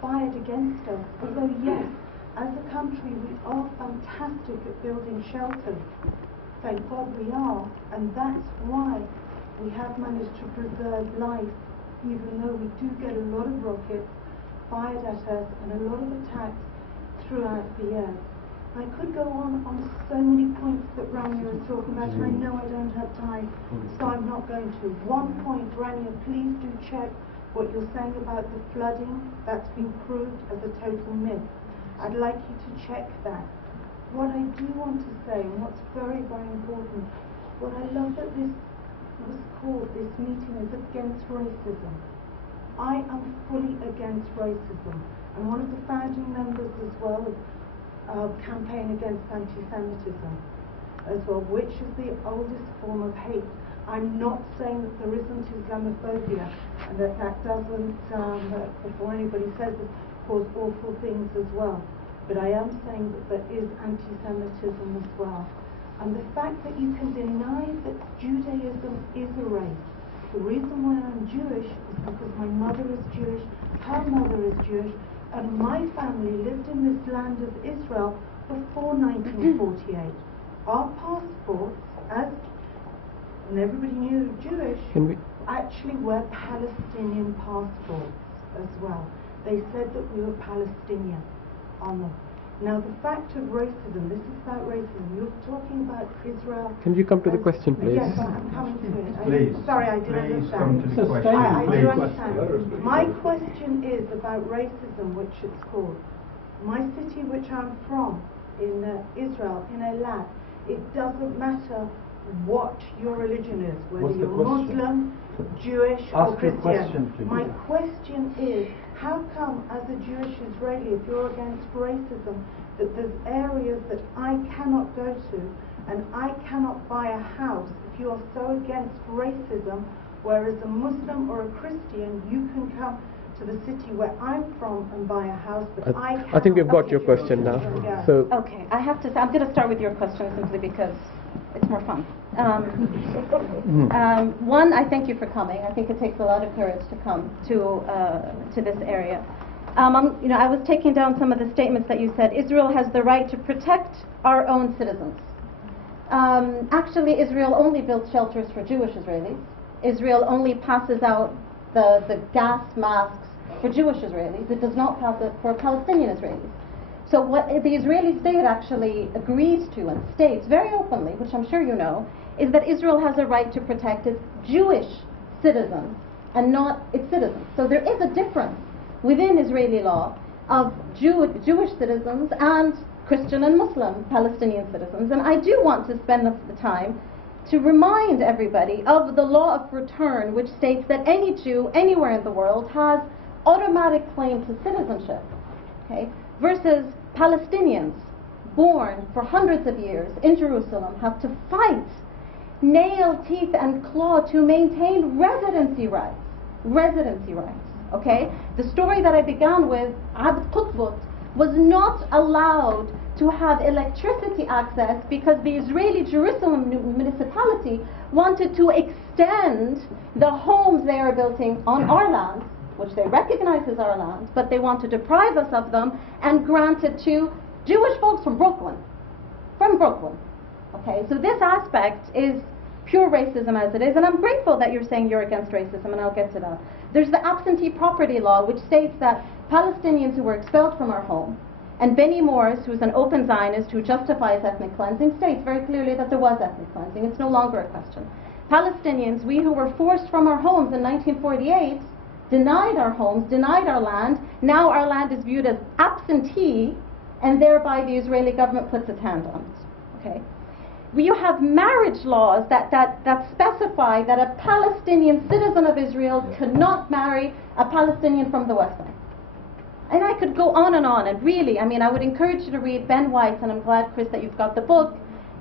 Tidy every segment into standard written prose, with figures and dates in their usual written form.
fired against us. Although yes, as a country we are fantastic at building shelters. Thank God we are, and that's why we have managed to preserve life, even though we do get a lot of rockets fired at us and a lot of attacks throughout the earth. I could go on so many points that Rania is talking about, and I know I don't have time, so I'm not going to. One point, Rania, please do check what you're saying about the flooding. That's been proved as a total myth. I'd like you to check that. What I do want to say, and what's very, very important, what I love that this was called, this meeting, is against racism. I am fully against racism, and one of the founding members as well of Campaign Against Anti-Semitism as well, which is the oldest form of hate. I'm not saying that there isn't Islamophobia and that doesn't, before anybody says it, cause awful things as well. But I am saying that there is anti-Semitism as well. And the fact that you can deny that Judaism is a race. The reason why I'm Jewish is because my mother is Jewish, her mother is Jewish, and my family lived in this land of Israel before 1948. Our passports, and everybody knew Jewish, actually were Palestinian passports as well. They said that we were Palestinian on them. Now the fact of racism, this is about racism. You're talking about Israel. Can you come to the question, please? Yes, I'm coming to it. Please. Sorry, I didn't understand. Come to the question. I do Please. understand. My question is about racism, which it's called. My city, which I'm from, in Israel, in Eilat, it doesn't matter what your religion is, whether you're Muslim, Jewish, or Christian. My question is, how come, as a Jewish Israeli, if you're against racism, that there's areas that I cannot go to and I cannot buy a house if you are so against racism, whereas a Muslim or a Christian, you can come to the city where I'm from and buy a house, but I cannot. I think we've got your question now. Yeah. So Okay, I have to say, I'm going to start with your question simply because it's more fun. One, I thank you for coming. I think it takes a lot of courage to come to this area. I was taking down some of the statements that you said. Israel has the right to protect our own citizens. Actually, Israel only builds shelters for Jewish Israelis. Israel only passes out the gas masks for Jewish Israelis. It does not pass it for Palestinian Israelis. So what the Israeli state actually agrees to and states very openly, which I'm sure you know, is that Israel has a right to protect its Jewish citizens and not its citizens. So there is a difference within Israeli law of Jewish citizens and Christian and Muslim Palestinian citizens. And I do want to spend the time to remind everybody of the law of return, which states that any Jew anywhere in the world has automatic claim to citizenship, okay, versus Palestinians born for hundreds of years in Jerusalem have to fight nail, teeth and claw to maintain residency rights, okay? The story that I began with, Abd Qutbut, was not allowed to have electricity access because the Israeli Jerusalem municipality wanted to extend the homes they are building on our land, which they recognize as our land, but they want to deprive us of them and grant it to Jewish folks from Brooklyn. Okay, so this aspect is pure racism as it is, and I'm grateful that you're saying you're against racism, and I'll get to that. There's the absentee property law, which states that Palestinians who were expelled from our home, and Benny Morris, who's an open Zionist who justifies ethnic cleansing, states very clearly that there was ethnic cleansing. It's no longer a question. Palestinians, we who were forced from our homes in 1948, denied our homes, denied our land. Now our land is viewed as absentee, and thereby the Israeli government puts its hand on it. Okay, you have marriage laws that specify that a Palestinian citizen of Israel could not marry a Palestinian from the West Bank. And I could go on, and really, I mean, I would encourage you to read Ben White's, and I'm glad, Chris, that you've got the book,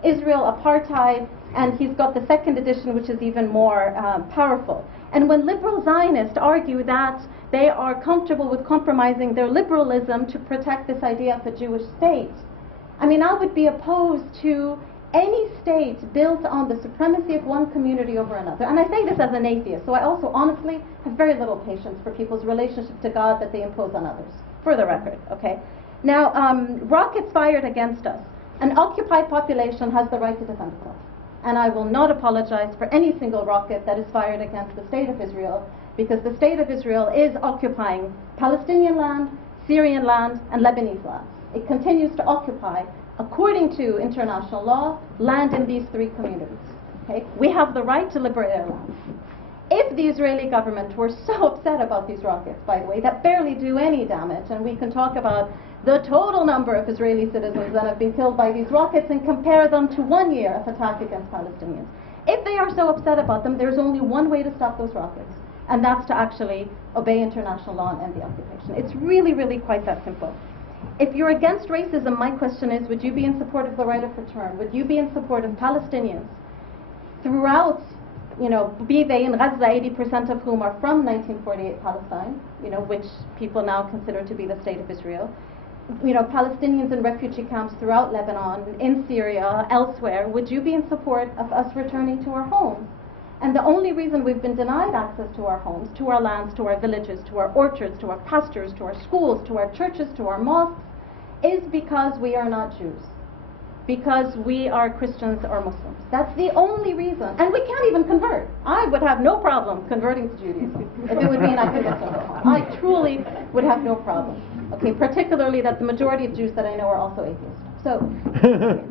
Israel Apartheid, and he's got the second edition, which is even more powerful. And when liberal Zionists argue that they are comfortable with compromising their liberalism to protect this idea of a Jewish state, I mean, I would be opposed to any state built on the supremacy of one community over another, and I say this as an atheist, so I also honestly have very little patience for people's relationship to God that they impose on others, for the record, okay? Now, rockets fired against us. An occupied population has the right to defend itself. And I will not apologize for any single rocket that is fired against the State of Israel, because the State of Israel is occupying Palestinian land, Syrian land, and Lebanese land. It continues to occupy, according to international law, land in these three communities. Okay? We have the right to liberate our land. If the Israeli government were so upset about these rockets, by the way, that barely do any damage, and we can talk about the total number of Israeli citizens that have been killed by these rockets and compare them to 1 year of attack against Palestinians. If they are so upset about them, there's only one way to stop those rockets, and that's to actually obey international law and end the occupation. It's really, really quite that simple. If you're against racism, my question is, would you be in support of the right of return? Would you be in support of Palestinians throughout, be they in Gaza, 80% of whom are from 1948 Palestine, which people now consider to be the State of Israel, Palestinians in refugee camps throughout Lebanon, in Syria, elsewhere, would you be in support of us returning to our homes? And the only reason we've been denied access to our homes, to our lands, to our villages, to our orchards, to our pastures, to our schools, to our churches, to our mosques, is because we are not Jews. Because we are Christians or Muslims. That's the only reason. And we can't even convert. I would have no problem converting to Judaism if it would mean I could get some home. I truly would have no problem. Okay, particularly that the majority of Jews that I know are also atheists. So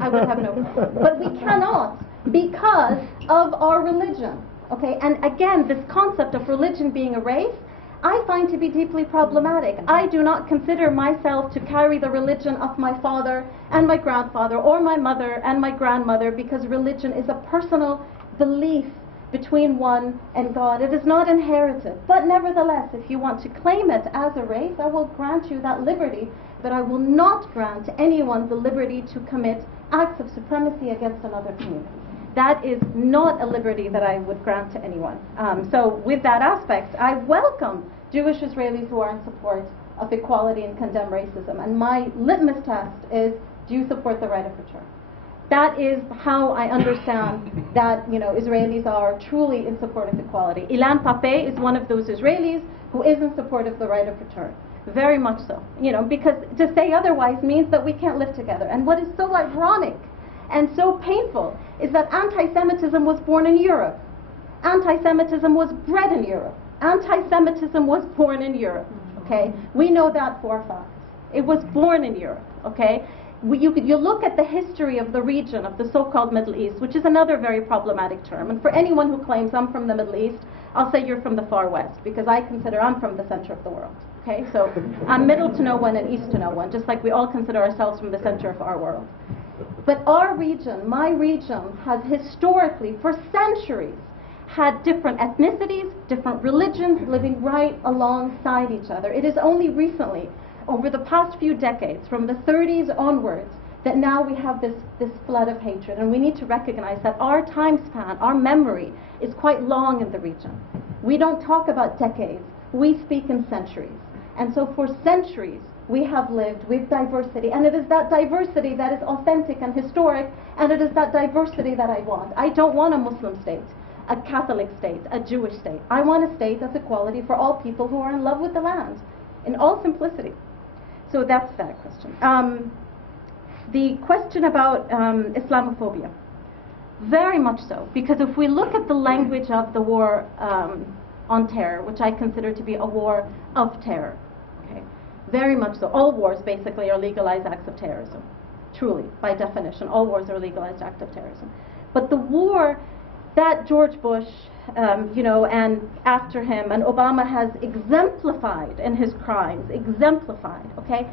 I would have no problem. But we cannot because of our religion. Okay, and again, this concept of religion being a race, I find to be deeply problematic. I do not consider myself to carry the religion of my father and my grandfather, or my mother and my grandmother, because religion is a personal belief between one and God. It is not inherited. But nevertheless, if you want to claim it as a race, I will grant you that liberty, but I will not grant anyone the liberty to commit acts of supremacy against another community. That is not a liberty that I would grant to anyone. So with that aspect, I welcome Jewish Israelis who are in support of equality and condemn racism. And my litmus test is, do you support the right of return? That is how I understand that Israelis are truly in support of equality. Ilan Pape is one of those Israelis who is in support of the right of return. Very much so. Because to say otherwise means that we can't live together. And what is so ironic and so painful is that anti-Semitism was born in Europe. Anti-Semitism was bred in Europe. Anti-Semitism was born in Europe. Okay, we know that for a fact. It was born in Europe. Okay, you look at the history of the region of the so-called Middle East, which is another very problematic term. And for anyone who claims I'm from the Middle East, I'll say you're from the far west, because I consider I'm from the center of the world. Okay, so I'm middle to no one and east to no one, just like we all consider ourselves from the center of our world. But our region, my region, has historically, for centuries, had different ethnicities, different religions living right alongside each other. It is only recently, over the past few decades, from the 30s onwards, that now we have this flood of hatred. And we need to recognize that our time span, our memory, is quite long in the region. We don't talk about decades, we speak in centuries. And so for centuries, we have lived with diversity, and it is that diversity that is authentic and historic, and it is that diversity that I want. I don't want a Muslim state, a Catholic state, a Jewish state. I want a state of equality for all people who are in love with the land, in all simplicity. So that's that question. The question about Islamophobia, very much so, because if we look at the language of the war on terror, which I consider to be a war of terror, very much so. All wars basically are legalized acts of terrorism. Truly, by definition, all wars are legalized acts of terrorism. But the war that George Bush, and after him, and Obama has exemplified in his crimes, okay?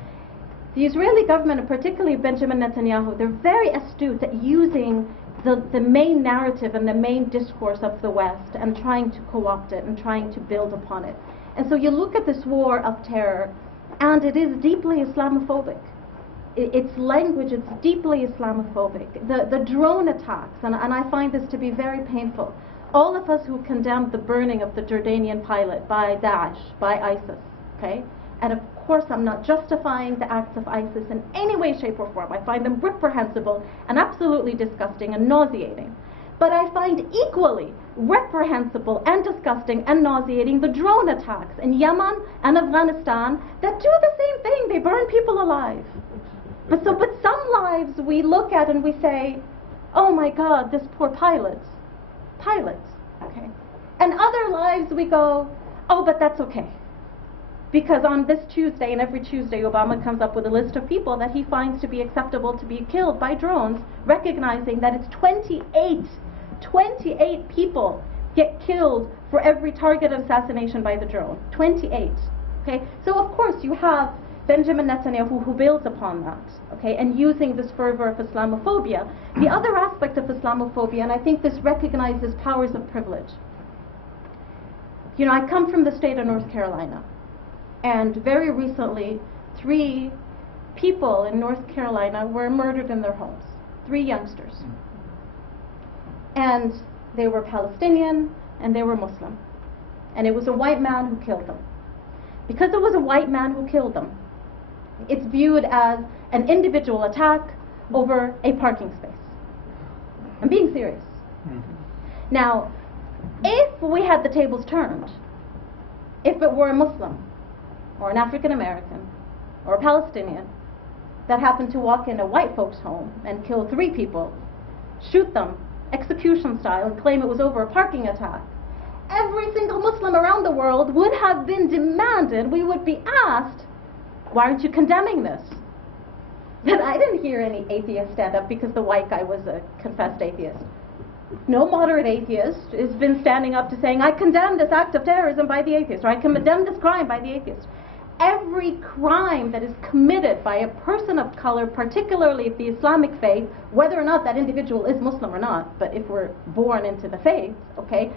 The Israeli government, and particularly Benjamin Netanyahu, they're very astute at using the main narrative and the main discourse of the West and trying to co-opt it and trying to build upon it. And so you look at this war of terror, and it is deeply Islamophobic. Its language, it's deeply Islamophobic. The drone attacks, and I find this to be very painful. All of us who condemned the burning of the Jordanian pilot by Daesh, by ISIS, okay? And of course, I'm not justifying the acts of ISIS in any way, shape, or form. I find them reprehensible and absolutely disgusting and nauseating. But I find equally reprehensible and disgusting and nauseating the drone attacks in Yemen and Afghanistan that do the same thing. They burn people alive. But some lives we look at and we say, oh my God, this poor pilot. Okay. And other lives we go, oh, but that's okay. Because on this Tuesday and every Tuesday, Obama comes up with a list of people that he finds to be acceptable to be killed by drones, recognizing that it's 28 people get killed for every targeted assassination by the drone. 28. Okay? So of course you have Benjamin Netanyahu who builds upon that, okay, and using this fervor of Islamophobia. The other aspect of Islamophobia, and I think this recognizes powers of privilege. You know, I come from the state of North Carolina. And very recently, 3 people in North Carolina were murdered in their homes. 3 youngsters. And they were Palestinian and they were Muslim. And it was a white man who killed them. Because it was a white man who killed them, it's viewed as an individual attack over a parking space. I'm being serious. Now, if we had the tables turned, if it were a Muslim, or an African American, or a Palestinian that happened to walk in a white folks' home and kill 3 people, shoot them, execution style, and claim it was over a parking attack, every single Muslim around the world would have been demanded, we would be asked, why aren't you condemning this? But I didn't hear any atheist stand up because the white guy was a confessed atheist. No moderate atheist has been standing up to saying, I condemn this act of terrorism by the atheist, or I condemn this crime by the atheist. Every crime that is committed by a person of color, particularly of the Islamic faith, whether or not that individual is Muslim or not, but if we're born into the faith, okay,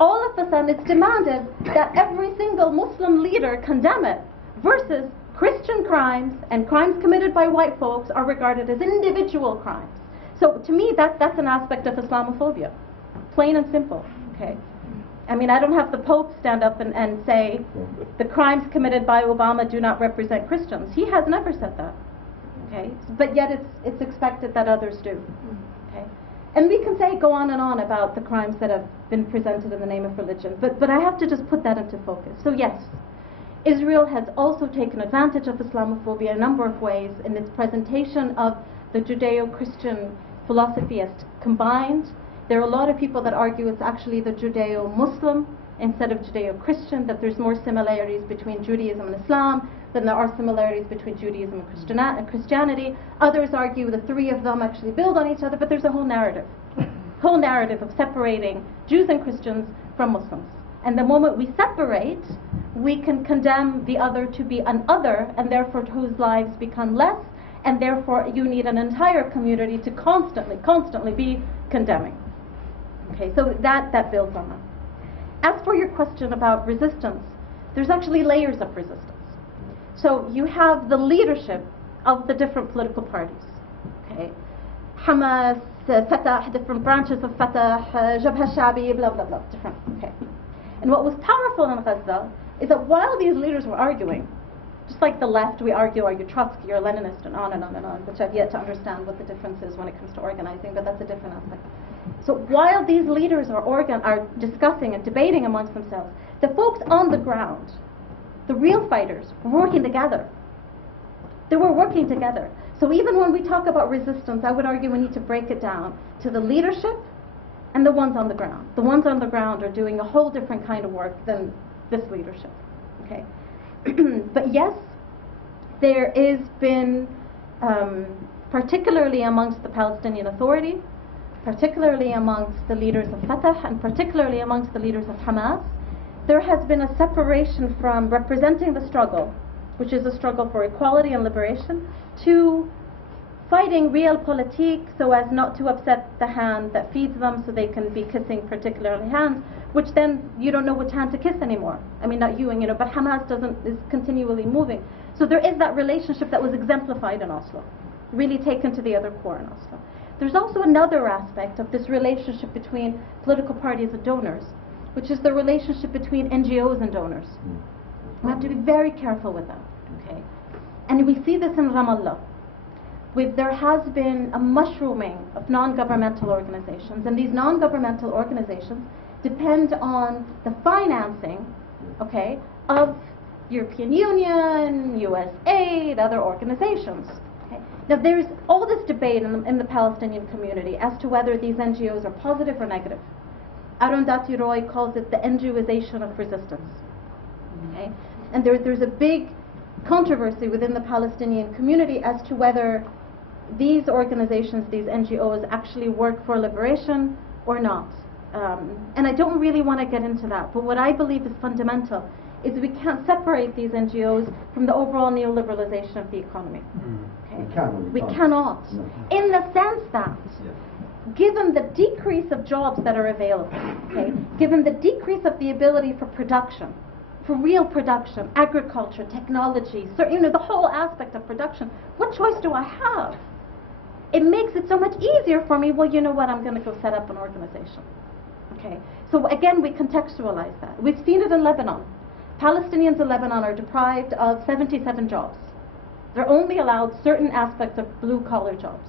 all of a sudden it's demanded that every single Muslim leader condemn it, versus Christian crimes and crimes committed by white folks are regarded as individual crimes. So to me, that's an aspect of Islamophobia, plain and simple, okay? I mean, I don't have the Pope stand up and say the crimes committed by Obama do not represent Christians. He has never said that, okay? But yet it's expected that others do, okay? And we can go on and on about the crimes that have been presented in the name of religion, but I have to just put that into focus. So yes, Israel has also taken advantage of Islamophobia in a number of ways in its presentation of the Judeo-Christian philosophy as combined. There are a lot of people that argue it's actually the Judeo-Muslim instead of Judeo-Christian, that there's more similarities between Judaism and Islam than there are similarities between Judaism and Christianity. Others argue the 3 of them actually build on each other, but there's a whole narrative of separating Jews and Christians from Muslims. And the moment we separate, we can condemn the other to be an other, and therefore whose lives become less, and therefore you need an entire community to constantly be condemning. Okay, so that builds on that. As for your question about resistance, there's actually layers of resistance. So you have the leadership of the different political parties. Okay, Hamas, Fatah, different branches of Fatah, Jabha Shabi, blah blah blah, different. Okay, and what was powerful in Gaza is that while these leaders were arguing, just like the left, we argue, are you Trotsky or Leninist, and on and on and on, which I've yet to understand what the difference is when it comes to organizing, but that's a different aspect. So while these leaders are discussing and debating amongst themselves, the folks on the ground, the real fighters, were working together. They were working together. So even when we talk about resistance, I would argue we need to break it down to the leadership and the ones on the ground. The ones on the ground are doing a whole different kind of work than this leadership. Okay. But yes, there has been, particularly amongst the Palestinian Authority, particularly amongst the leaders of Fatah, and particularly amongst the leaders of Hamas, there has been a separation from representing the struggle, which is a struggle for equality and liberation, to fighting realpolitik so as not to upset the hand that feeds them, so they can be kissing particularly hands, which then you don't know which hand to kiss anymore. I mean, not you, but Hamas is continually moving. So there is that relationship that was exemplified in Oslo, really taken to the other core in Oslo. There's also another aspect of this relationship between political parties and donors, which is the relationship between NGOs and donors. We have to be very careful with that, okay? And we see this in Ramallah. There has been a mushrooming of non-governmental organizations, and these non-governmental organizations depend on the financing, okay, of European Union, USAID, other organizations. Okay? Now there's all this debate in the Palestinian community as to whether these NGOs are positive or negative. Arundhati Roy calls it the NGOization of resistance. Okay? And there's a big controversy within the Palestinian community as to whether these organizations, these NGOs, actually work for liberation or not. And I don't really want to get into that, but what I believe is fundamental is we can't separate these NGOs from the overall neoliberalization of the economy. Okay? We cannot. No. In the sense that, given the decrease of jobs that are available, okay, given the decrease of the ability for production, for real production, agriculture, technology, so, the whole aspect of production, what choice do I have? It makes it so much easier for me, well, you know what, I'm going to go set up an organization. Okay, so again, we contextualize that. We've seen it in Lebanon. Palestinians in Lebanon are deprived of 77 jobs. They're only allowed certain aspects of blue-collar jobs.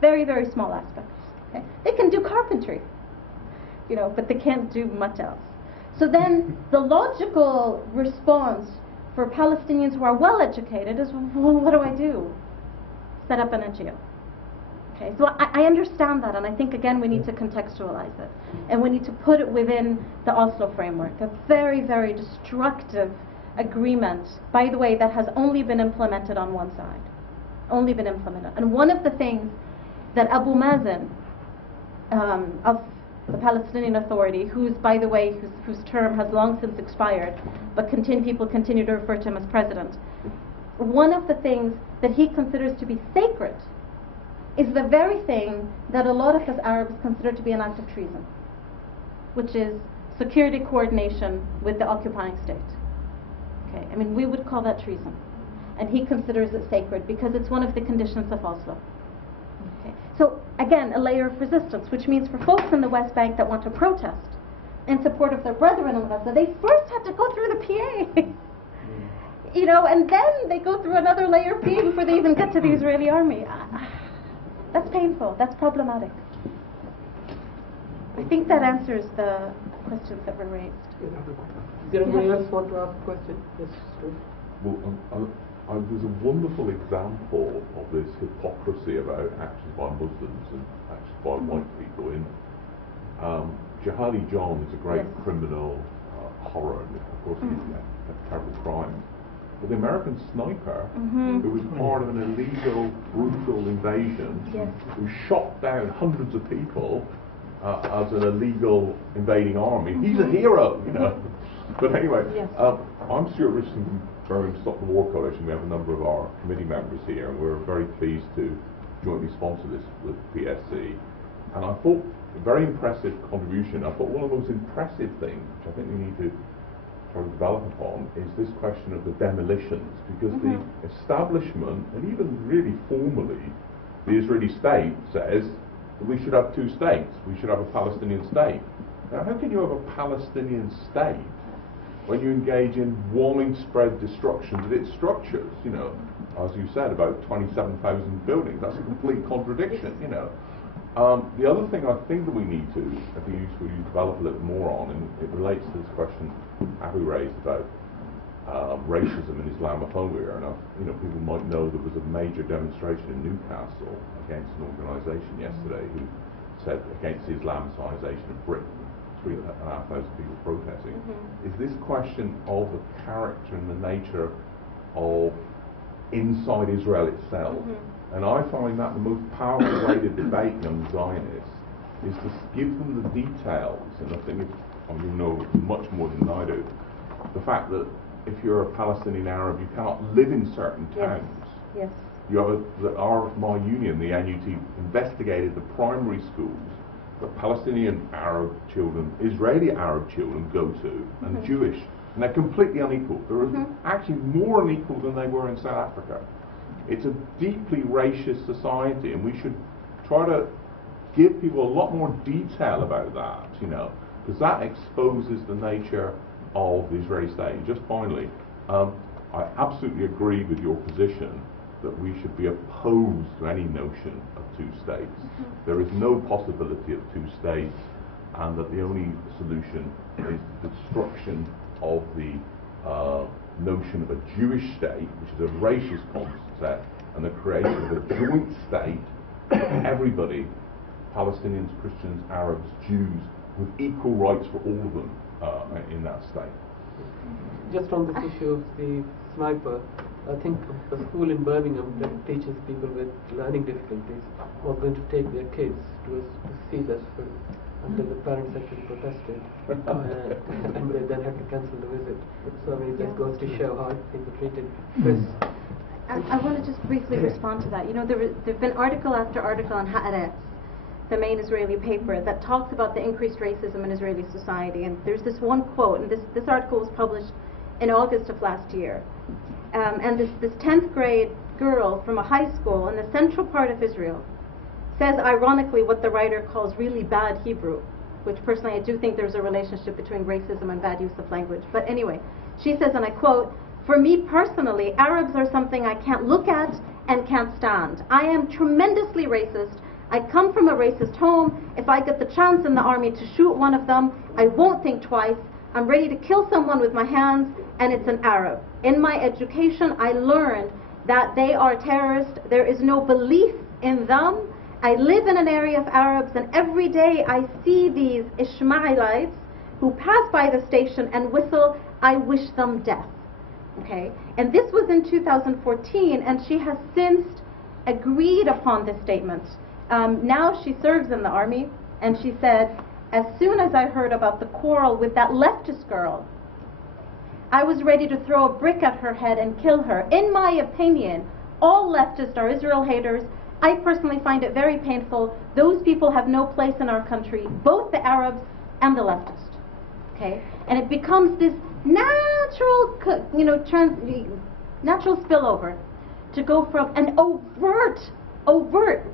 Very, very small aspects. Okay? They can do carpentry, but they can't do much else. So then the logical response for Palestinians who are well-educated is, well, what do I do? Set up an NGO. Okay, so I understand that, and I think, again, we need to contextualize it. And we need to put it within the Oslo framework, a very, very destructive agreement, by the way, that has only been implemented on one side. Only been implemented. And one of the things that Abu Mazen of the Palestinian Authority, who's, by the way, whose term has long since expired, but people continue to refer to him as president, one of the things that he considers to be sacred is the very thing that a lot of us Arabs consider to be an act of treason, which is security coordination with the occupying state. Okay, I mean, we would call that treason. And he considers it sacred because it's one of the conditions of Oslo. Okay. So, again, a layer of resistance, which means for folks in the West Bank that want to protest in support of their brethren in Gaza, they first have to go through the PA. And then they go through another layer of PA before they even get to the Israeli army. That's painful. That's problematic. I think that answers the questions that were raised. Did anybody else want to ask a question? Yes. Well, there's a wonderful example of this hypocrisy about actions by Muslims and actions by white people in Jihadi John is a great criminal horror, and of course he's a terrible crime. But the American sniper, who was part of an illegal, brutal invasion, who shot down hundreds of people as an illegal invading army, he's a hero, But anyway, I'm Stuart Richardson from Birmingham Stop the War Coalition. We have a number of our committee members here, and we're very pleased to jointly sponsor this with PSC. And I thought a very impressive contribution. I thought one of the most impressive things, which I think we need to try to develop upon, is this question of the demolitions, because the establishment, and even really formally, the Israeli state says that we should have two states. We should have a Palestinian state. Now, how can you have a Palestinian state when you engage in widespread destruction of its structures? As you said, about 27,000 buildings. That's a complete contradiction. The other thing I think that we need to, I think, useful you develop a little more on, and it relates to this question Abu raised about racism and Islamophobia. And people might know there was a major demonstration in Newcastle against an organisation yesterday who said against the Islamicisation of Britain. 3,500 people protesting. Is this question of the character and the nature of inside Israel itself? And I find that the most powerful way to debate young Zionists is to give them the details, and I think you know much more than I do, the fact that if you're a Palestinian Arab, you cannot live in certain towns. Yes. You have my union, the NUT, investigated the primary schools that Palestinian Arab children, Israeli Arab children go to, and Jewish, and they're completely unequal. They're actually more unequal than they were in South Africa. It's a deeply racist society, and we should try to give people a lot more detail about that, because that exposes the nature of the Israeli state. And just finally, I absolutely agree with your position that we should be opposed to any notion of two states. There is no possibility of two states, and that the only solution is the destruction of the notion of a Jewish state, which is a racist concept, and the creation of a joint state for everybody, Palestinians, Christians, Arabs, Jews, with equal rights for all of them in that state. Just on this issue of the sniper, I think a school in Birmingham that teaches people with learning difficulties are going to take their kids to see that film until the parents actually protested, and they then had to cancel the visit. So I mean, it just goes to show how things are treated. Chris? I want to just briefly respond to that. You know, there've been article after article on Haaretz, the main Israeli paper, that talks about the increased racism in Israeli society. And there's this one quote, and this article was published in August of last year. And this 10th grade girl from a high school in the central part of Israel says, ironically, what the writer calls really bad Hebrew, which personally I do think there's a relationship between racism and bad use of language. But anyway, she says, and I quote, "For me personally, Arabs are something I can't look at and can't stand. I am tremendously racist. I come from a racist home. If I get the chance in the army to shoot one of them, I won't think twice. I'm ready to kill someone with my hands, and it's an Arab. In my education, I learned that they are terrorists. There is no belief in them. I live in an area of Arabs, and every day I see these Ishmaelites who pass by the station and whistle, I wish them death." Okay? And this was in 2014, and she has since agreed upon this statement. Now she serves in the army, and she said, "As soon as I heard about the quarrel with that leftist girl, I was ready to throw a brick at her head and kill her. In my opinion, all leftists are Israel haters. I personally find it very painful. Those people have no place in our country, both the Arabs and the leftists." Okay? And it becomes this natural, natural spillover to go from an overt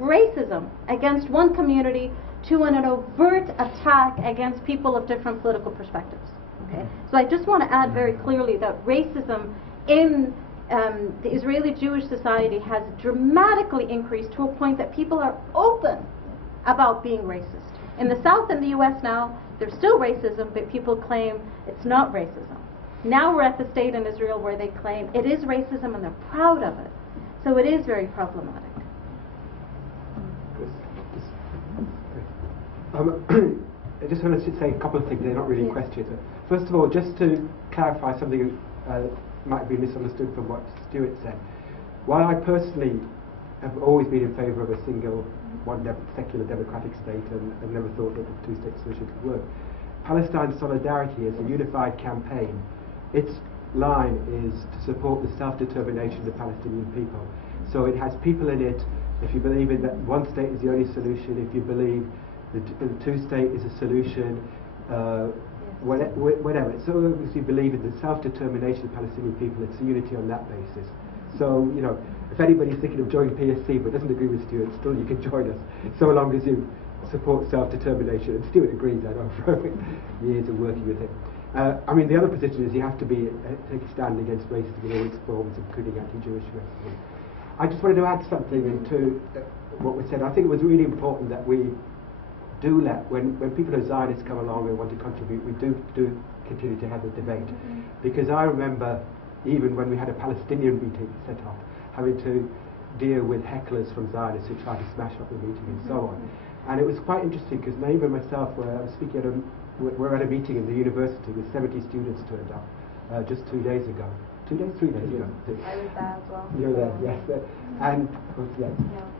racism against one community to an overt attack against people of different political perspectives. Okay? So I just want to add very clearly that racism in the Israeli Jewish society has dramatically increased to a point that people are open about being racist. In the South and the US now, there's still racism, but people claim it's not racism. Now we're at the state in Israel where they claim it is racism and they're proud of it. So it is very problematic. I just want to say a couple of things. They're not really questions. First of all, just to clarify something might have been misunderstood from what Stuart said. While I personally have always been in favour of a single, secular democratic state and never thought that the two-state solution could work, Palestine Solidarity is a unified campaign. Its line is to support the self-determination of the Palestinian people. So it has people in it. If you believe in that one state is the only solution, if you believe the two-state is a solution, whatever. So if you believe in the self-determination of Palestinian people, it's a unity on that basis. So, you know, if anybody's thinking of joining PSC but doesn't agree with Stuart, still you can join us, so long as you support self-determination. And Stuart agrees, I know, from years of working with him. I mean, the other position is you have to take a stand against racism in all its forms, including anti-Jewish racism. I just wanted to add something to what was said. I think it was really important that we do when people of Zionists come along and want to contribute, we do continue to have the debate. Because I remember, even when we had a Palestinian meeting set up, having to deal with hecklers from Zionists who tried to smash up the meeting and so on. And it was quite interesting because Naeem and myself were speaking we're at a meeting in the university with 70 students turned up just 2 days ago. 2 days? 3 days ago. I was there as well. You were there, yes. And yes.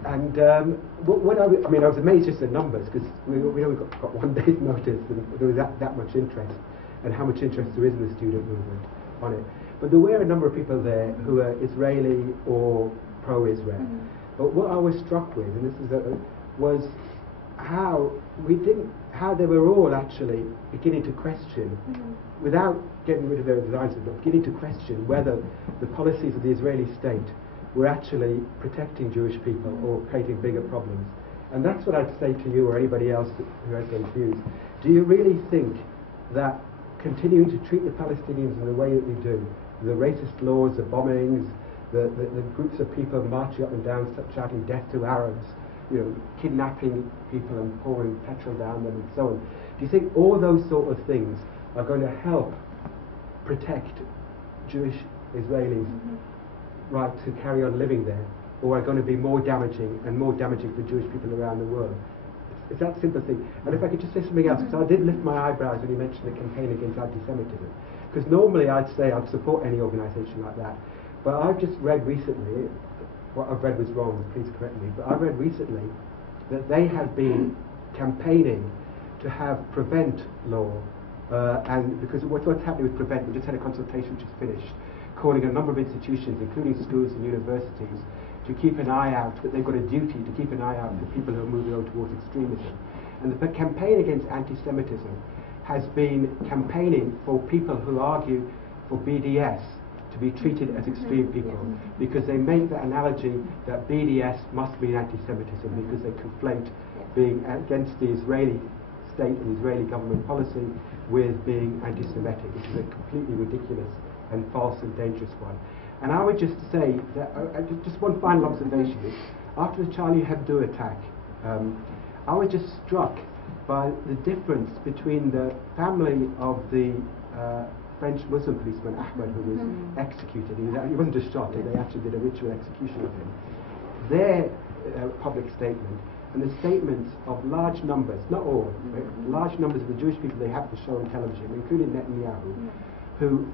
And I was amazed just at the numbers because we know we've got 1 day's notice and there was that much interest, and how much interest there is in the student movement on it. But there were a number of people there who are Israeli or pro-Israel. But what I was struck with, and this is was how they were all actually beginning to question, without getting rid of their designs, but beginning to question whether the policies of the Israeli state were actually protecting Jewish people or creating bigger problems. And that's what I'd say to you or anybody else who has those views. Do you really think that continuing to treat the Palestinians in the way that we do, the racist laws, the bombings, the groups of people marching up and down shouting death to Arabs, kidnapping people and pouring petrol down them and so on. Do you think all those sort of things are going to help protect Jewish Israelis' right to carry on living there, or are going to be more damaging for Jewish people around the world? It's that simple thing. And if I could just say something else, because I did lift my eyebrows when you mentioned the campaign against anti-Semitism, because normally I'd say I'd support any organisation like that, but I've just read recently, what I've read was wrong, please correct me, but I read recently that they had been campaigning to have prevent law, and because what's happening with prevent, we just had a consultation which is finished, calling a number of institutions, including schools and universities, to keep an eye out, that they've got a duty to keep an eye out for people who are moving on towards extremism. And the campaign against anti-Semitism has been campaigning for people who argue for BDS to be treated as extreme people, because they make the analogy that BDS must mean anti-Semitism, because they conflate being against the Israeli state and Israeli government policy with being anti-Semitic, which is a completely ridiculous and false and dangerous one. And I would just say that, just one final observation is, after the Charlie Hebdo attack, I was just struck by the difference between the family of the French Muslim policeman Ahmed, who was executed. He wasn't just shot, they actually did a ritual execution of him. Their public statement, and the statements of large numbers, not all, large numbers of the Jewish people they have to show on television, including Netanyahu, who,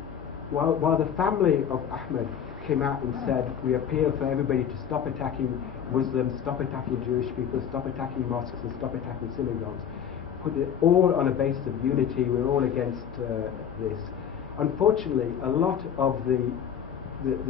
while the family of Ahmed came out and said, we appeal for everybody to stop attacking Muslims, stop attacking Jewish people, stop attacking mosques and stop attacking synagogues, put it all on a basis of unity, we're all against this. Unfortunately, a lot of the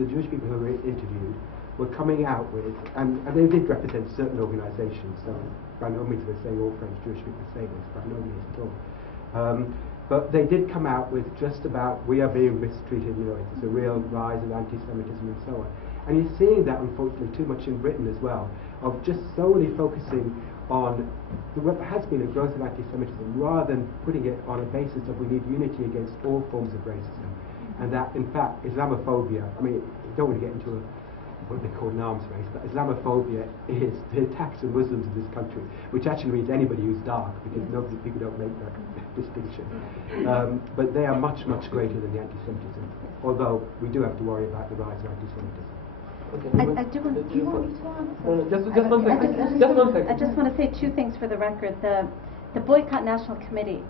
Jewish people who were interviewed were coming out with, and they did represent certain organisations, so by no means we're saying all French Jewish people say this, by no means at all. But they did come out with just about, we are being mistreated, it's a real rise of anti-Semitism and so on. And you're seeing that, unfortunately, too much in Britain as well, of just solely focusing on what has been a growth of anti-Semitism, rather than putting it on a basis of we need unity against all forms of racism. And that, in fact, Islamophobia, I mean, you don't want to get into what they call an arms race, but Islamophobia is the attacks on Muslims in this country, which actually means anybody who's dark, because people don't make that distinction. But they are much, much greater than the anti-Semitism, although we do have to worry about the rise of anti-Semitism. Do you want me to answer? Just one second. I just want to say two things for the record. The Boycott National Committee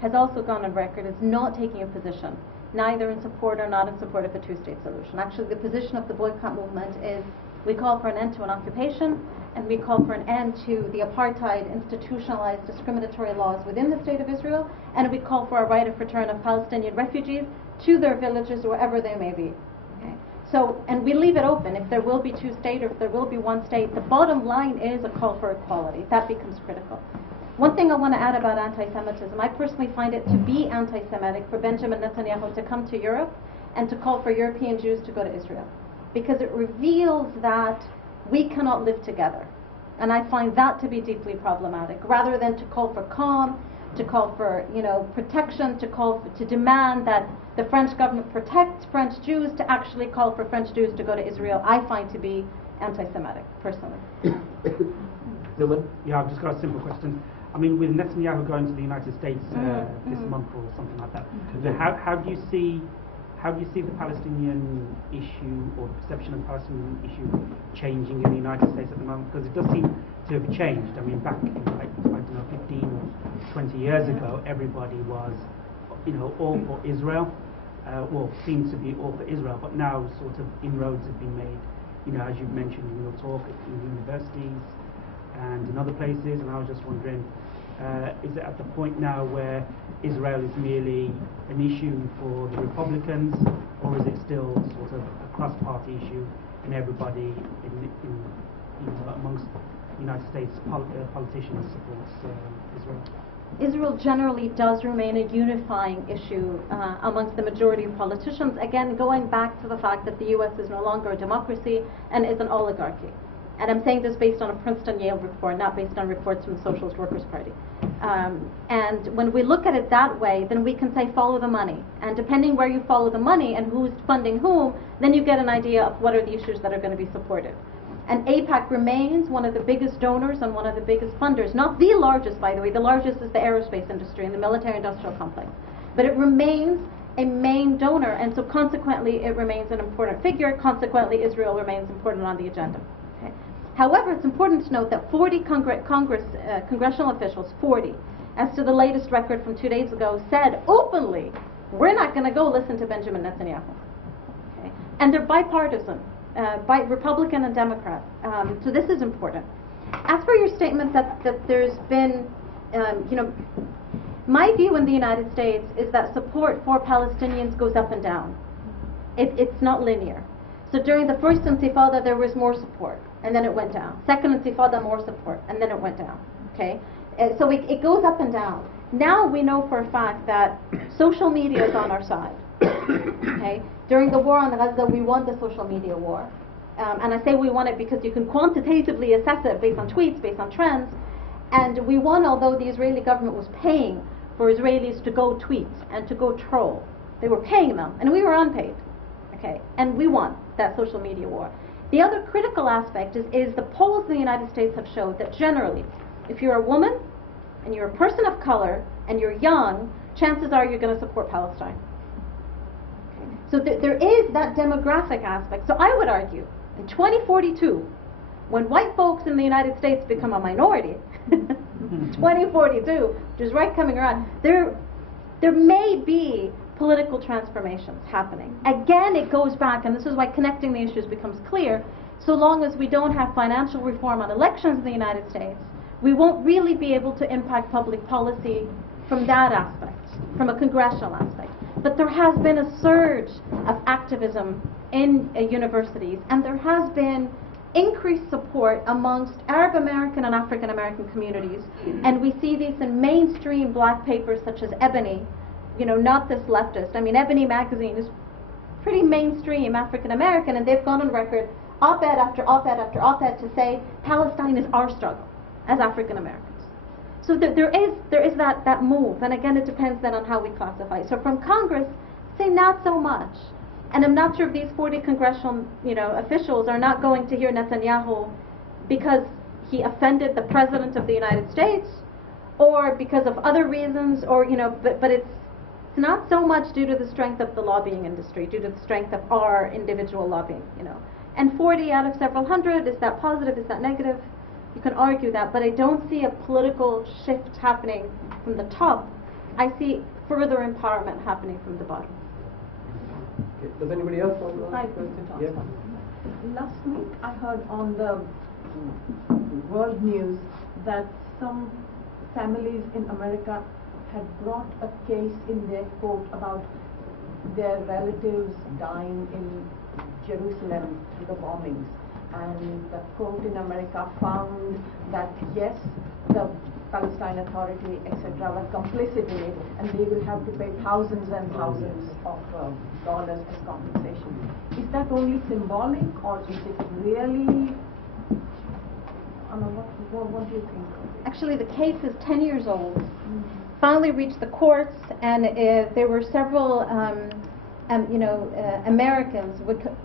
has also gone on record as not taking a position, neither in support or not in support of the two-state solution. Actually, the position of the boycott movement is we call for an end to an occupation, and we call for an end to the apartheid institutionalized discriminatory laws within the State of Israel, and we call for a right of return of Palestinian refugees to their villages wherever they may be. Okay? So, and we leave it open if there will be two-state or if there will be one state. The bottom line is a call for equality. That becomes critical. One thing I want to add about anti-Semitism, I personally find it to be anti-Semitic for Benjamin Netanyahu to come to Europe and to call for European Jews to go to Israel, because it reveals that we cannot live together. And I find that to be deeply problematic, rather than to call for calm, to call for protection, to demand that the French government protects French Jews, to actually call for French Jews to go to Israel, I find to be anti-Semitic, personally. Yeah, I've just got a simple question. I mean, with Netanyahu going to the United States this month or something like that, how do you see the Palestinian issue, or the perception of the Palestinian issue, changing in the United States at the moment? Because it does seem to have changed. I mean, back in, like, I don't know, 15 or 20 years ago, everybody was, all for Israel. Well, seems to be all for Israel, but now sort of inroads have been made, as you've mentioned in your talk, in universities and in other places. And I was just wondering, is it at the point now where Israel is merely an issue for the Republicans, or is it still sort of a cross-party issue, and everybody amongst United States politicians supports Israel? Israel generally does remain a unifying issue amongst the majority of politicians, again going back to the fact that the US is no longer a democracy and is an oligarchy. And I'm saying this based on a Princeton Yale report, not based on reports from the Socialist Workers' Party. And when we look at it that way, then we can say follow the money. And depending where you follow the money and who's funding whom, then you get an idea of what are the issues that are going to be supported. And AIPAC remains one of the biggest donors and one of the biggest funders. Not the largest, by the way. The largest is the aerospace industry and the military-industrial complex. But it remains a main donor, and so consequently it remains an important figure. Consequently, Israel remains important on the agenda. Okay. However, it's important to note that 40 congressional officials, 40, as to the latest record from 2 days ago, said openly, we're not going to go listen to Benjamin Netanyahu. Okay. And they're bipartisan. By Republican and Democrat. So this is important. As for your statement that there's been, my view in the United States is that support for Palestinians goes up and down. It's not linear. So during the first Intifada there was more support, and then it went down. Second Intifada, more support, and then it went down. Okay, so it goes up and down. Now we know for a fact that social media is on our side. Okay. During the war on Gaza, we won the social media war. And I say we won it because you can quantitatively assess it based on tweets, based on trends. And we won although the Israeli government was paying for Israelis to go tweet and to go troll. They were paying them, and we were unpaid. Okay. And we won that social media war. The other critical aspect is the polls in the United States have showed that generally, if you're a woman, and you're a person of color, and you're young, chances are you're going to support Palestine. So there is that demographic aspect. So I would argue, in 2042, when white folks in the United States become a minority, 2042, which is right coming around, there may be political transformations happening. Again, it goes back, and this is why connecting the issues becomes clear, so long as we don't have financial reform on elections in the United States, we won't really be able to impact public policy from that aspect, from a congressional aspect. But there has been a surge of activism in universities, and there has been increased support amongst Arab American and African American communities. And we see these in mainstream black papers such as Ebony, not this leftist. I mean, Ebony magazine is pretty mainstream African American, and they've gone on record op-ed after op-ed after op-ed to say Palestine is our struggle as African Americans. So there is that move, and again it depends then on how we classify. So from Congress, say not so much, and I'm not sure if these 40 congressional officials are not going to hear Netanyahu because he offended the President of the United States, or because of other reasons, or but it's not so much due to the strength of the lobbying industry, due to the strength of our individual lobbying, And 40 out of several hundred, is that positive? Is that negative? You can argue that, but I don't see a political shift happening from the top. I see further empowerment happening from the bottom. Okay. Does anybody else want to ask? I have a question to ask. Yes. Last week I heard on the world news that some families in America had brought a case in their court about their relatives dying in Jerusalem through the bombings. And the court in America found that yes, the Palestine Authority, etc., were complicit in it, and they will have to pay thousands and thousands of dollars as compensation. Is that only symbolic, or is it really? What do you think? Actually, the case is 10 years old. Finally reached the courts, and there were several Americans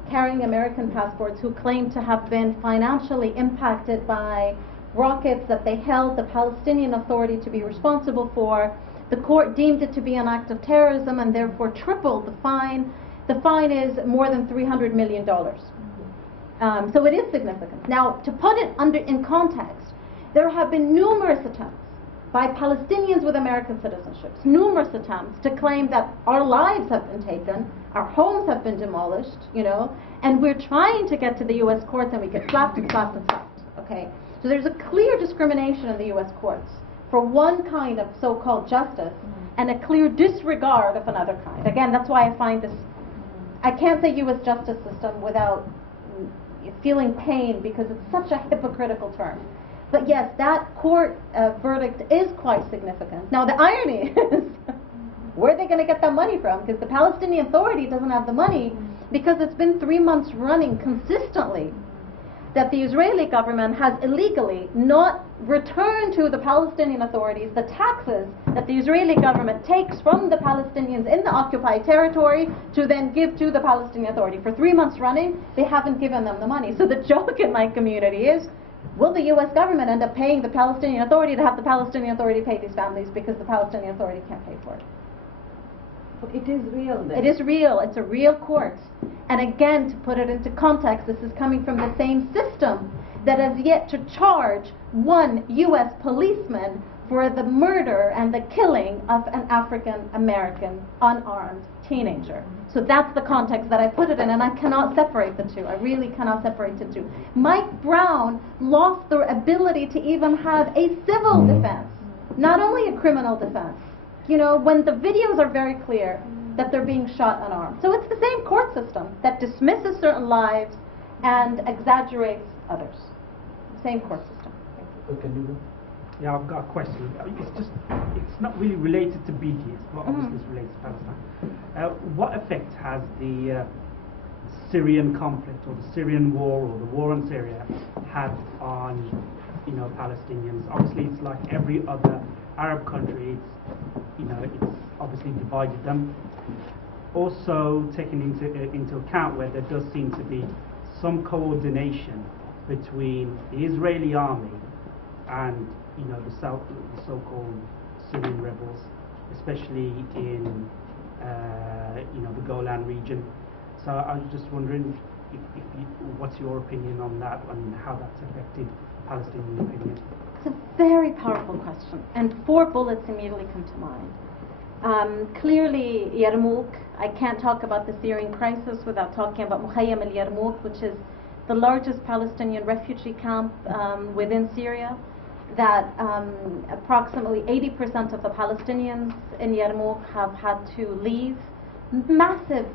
carrying American passports who claimed to have been financially impacted by rockets that they held the Palestinian Authority to be responsible for. The court deemed it to be an act of terrorism and therefore tripled the fine. The fine is more than $300 million. So it is significant. Now, to put it in context, there have been numerous attempts by Palestinians with American citizenships, numerous attempts to claim that our lives have been taken, our homes have been demolished, and we're trying to get to the U.S. courts, and we get slapped and slapped and slapped. Okay, so there's a clear discrimination in the U.S. courts for one kind of so-called justice and a clear disregard of another kind. Again, that's why I find this. I can't say U.S. justice system without feeling pain, because it's such a hypocritical term. But yes, that court verdict is quite significant. Now the irony is, where are they going to get that money from? Because the Palestinian Authority doesn't have the money, because it's been 3 months running consistently. that the Israeli government has illegally not returned to the Palestinian authorities the taxes that the Israeli government takes from the Palestinians in the occupied territory to then give to the Palestinian Authority. For 3 months running, they haven't given them the money. So the joke in my community is, will the U.S. government end up paying the Palestinian Authority to have the Palestinian Authority pay these families because the Palestinian Authority can't pay for it? So it is real then? It is real. It's a real court. And again, to put it into context, this is coming from the same system that has yet to charge one U.S. policeman for the murder and the killing of an African-American unarmed teenager. So that's the context that I put it in, and I cannot separate the two. I really cannot separate the two. Mike Brown lost the ability to even have a civil defense, not only a criminal defense. You know, when the videos are very clear that they're being shot unarmed. So it's the same court system that dismisses certain lives and exaggerates others. Same court system. Okay, Nuno? Yeah, I've got a question. It's not really related to BDS, but obviously it's related to Palestine. What effect has the Syrian conflict or the Syrian war or the war on Syria had on, Palestinians? Obviously, it's like every other Arab country. It's obviously divided them. Also, taking into account where there does seem to be some coordination between the Israeli army and the so-called Syrian rebels, especially in the Golan region. So I was just wondering what's your opinion on that and how that's affected Palestinian opinion? It's a very powerful question, and 4 bullets immediately come to mind. Clearly, Yarmouk, I can't talk about the Syrian crisis without talking about Mukhayyam al-Yarmouk, which is the largest Palestinian refugee camp within Syria, that approximately 80% of the Palestinians in Yarmouk have had to leave. Massive.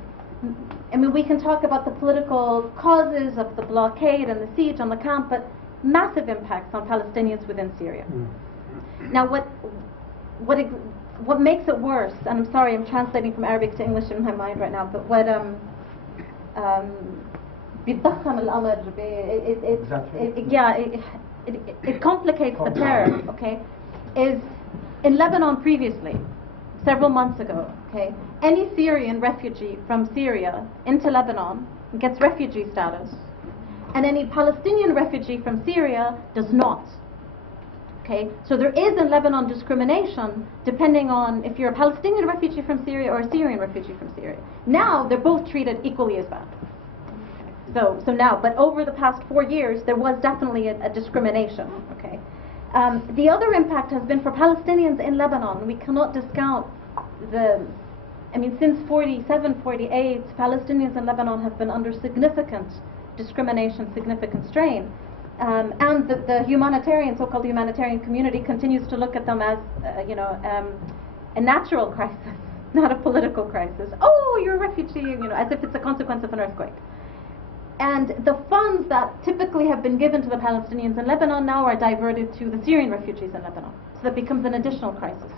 I mean, we can talk about the political causes of the blockade and the siege on the camp, but massive impacts on Palestinians within Syria. Now, what makes it worse, and I'm sorry, I'm translating from Arabic to English in my mind right now, but what it complicates the terror, okay, is in Lebanon previously, several months ago, okay, any Syrian refugee from Syria into Lebanon gets refugee status, and any Palestinian refugee from Syria does not. Okay, so there is in Lebanon discrimination depending on if you're a Palestinian refugee from Syria or a Syrian refugee from Syria. Now they're both treated equally as bad. So now, but over the past 4 years, there was definitely a discrimination. Okay, the other impact has been for Palestinians in Lebanon. We cannot discount since 47, 48, Palestinians in Lebanon have been under significant discrimination, significant strain. And the humanitarian, so-called humanitarian community continues to look at them as, a natural crisis, not a political crisis. Oh, you're a refugee, as if it's a consequence of an earthquake. And the funds that typically have been given to the Palestinians in Lebanon now are diverted to the Syrian refugees in Lebanon. So that becomes an additional crisis.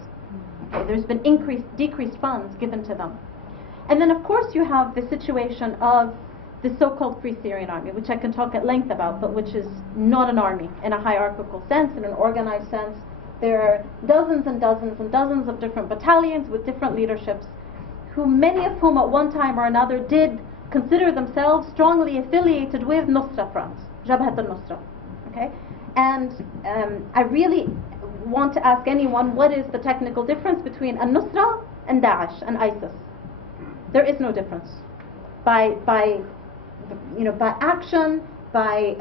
Okay, there's been decreased funds given to them. And then, of course, you have the situation of the so-called Free Syrian Army, which I can talk at length about, but which is not an army in a hierarchical sense, in an organized sense. There are dozens and dozens and dozens of different battalions with different leaderships, many of whom at one time or another did consider themselves strongly affiliated with Nusra Front, Jabhat al-Nusra. Okay? And I really want to ask anyone, what is the technical difference between al-Nusra and Daesh and ISIS? There is no difference. By action, by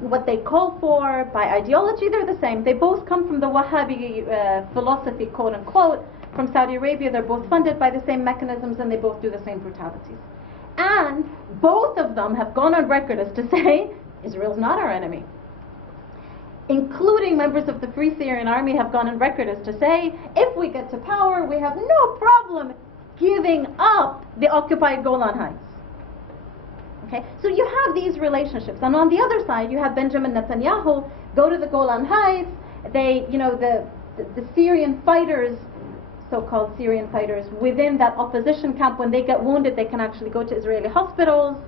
what they call for, by ideology, they're the same. They both come from the Wahhabi philosophy, quote unquote, from Saudi Arabia. They're both funded by the same mechanisms, and they both do the same brutalities. And both of them have gone on record as to say, Israel's not our enemy. Including members of the Free Syrian Army have gone on record as to say, if we get to power, we have no problem giving up the occupied Golan Heights. Okay, so you have these relationships, and on the other side, you have Benjamin Netanyahu go to the Golan Heights. They, the Syrian fighters, so-called Syrian fighters within that opposition camp, when they get wounded, they can actually go to Israeli hospitals,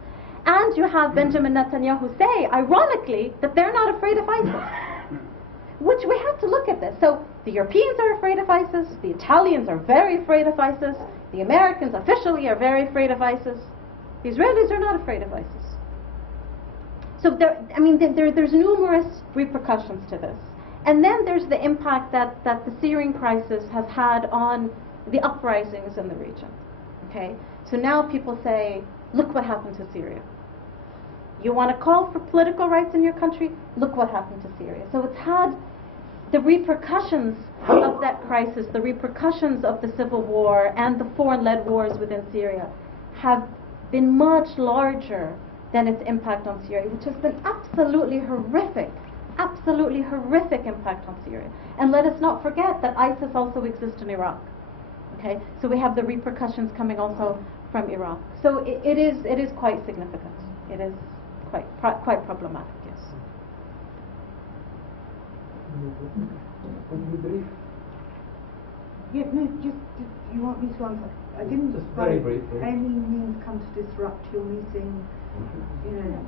And you have Benjamin Netanyahu say, ironically, that they're not afraid of ISIS. Which we have to look at this. So the Europeans are afraid of ISIS, the Italians are very afraid of ISIS, the Americans officially are very afraid of ISIS. The Israelis are not afraid of ISIS. So there's numerous repercussions to this. And then there's the impact that the Syrian crisis has had on the uprisings in the region. Okay? So now people say, look what happened to Syria. You want to call for political rights in your country? Look what happened to Syria. So it's had the repercussions of that crisis, the repercussions of the civil war and the foreign-led wars within Syria have been much larger than its impact on Syria, which has been absolutely horrific impact on Syria. And let us not forget that ISIS also exists in Iraq. Okay, so we have the repercussions coming also from Iraq. So it is quite significant. It is quite problematic. Yes. Would you brief? Yeah, no, just you want me to answer? I didn't Just very by briefly. any means come to disrupt your meeting, in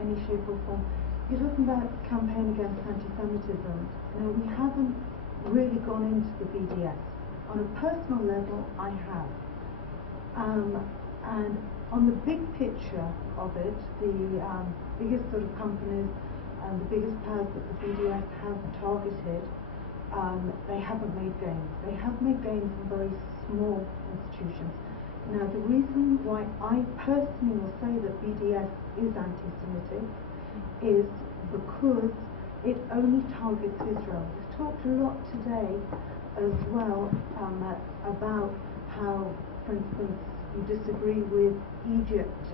any shape or form. You're talking about campaign against anti-Semitism. Now, we haven't really gone into the BDS. On a personal level, I have. And on the big picture of it, the biggest sort of companies and the biggest powers that the BDS have targeted, they haven't made gains. They have made gains in very small institutions. Now, the reason why I personally will say that BDS is anti-Semitic is because it only targets Israel. We've talked a lot today as well about how, for instance, you disagree with Egypt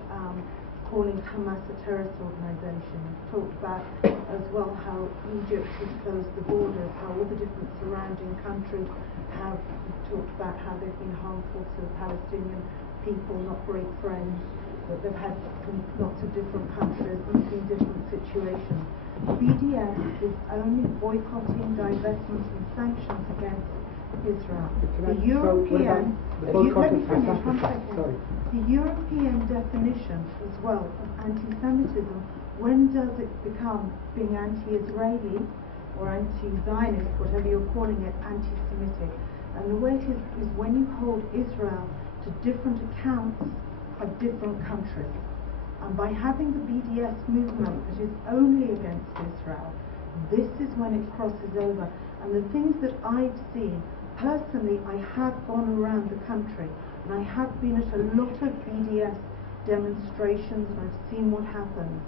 calling Hamas a terrorist organization. We've talked about as well how Egypt has closed the borders, how all the different surrounding countries have talked about how they've been harmful to the Palestinian people, not great friends, that they've had lots of different countries and seen different situations. BDS is only boycotting, divestment and sanctions against Israel. The European, let me finish 1 second. The European definition as well of anti-Semitism, when does it become being anti-Israeli or anti-Zionist, whatever you're calling it, anti-Semitic? And the way it is when you hold Israel to different accounts of different countries. And by having the BDS movement that is only against Israel, this is when it crosses over. And the things that I've seen, personally, I have gone around the country and I have been at a lot of BDS demonstrations and I've seen what happens.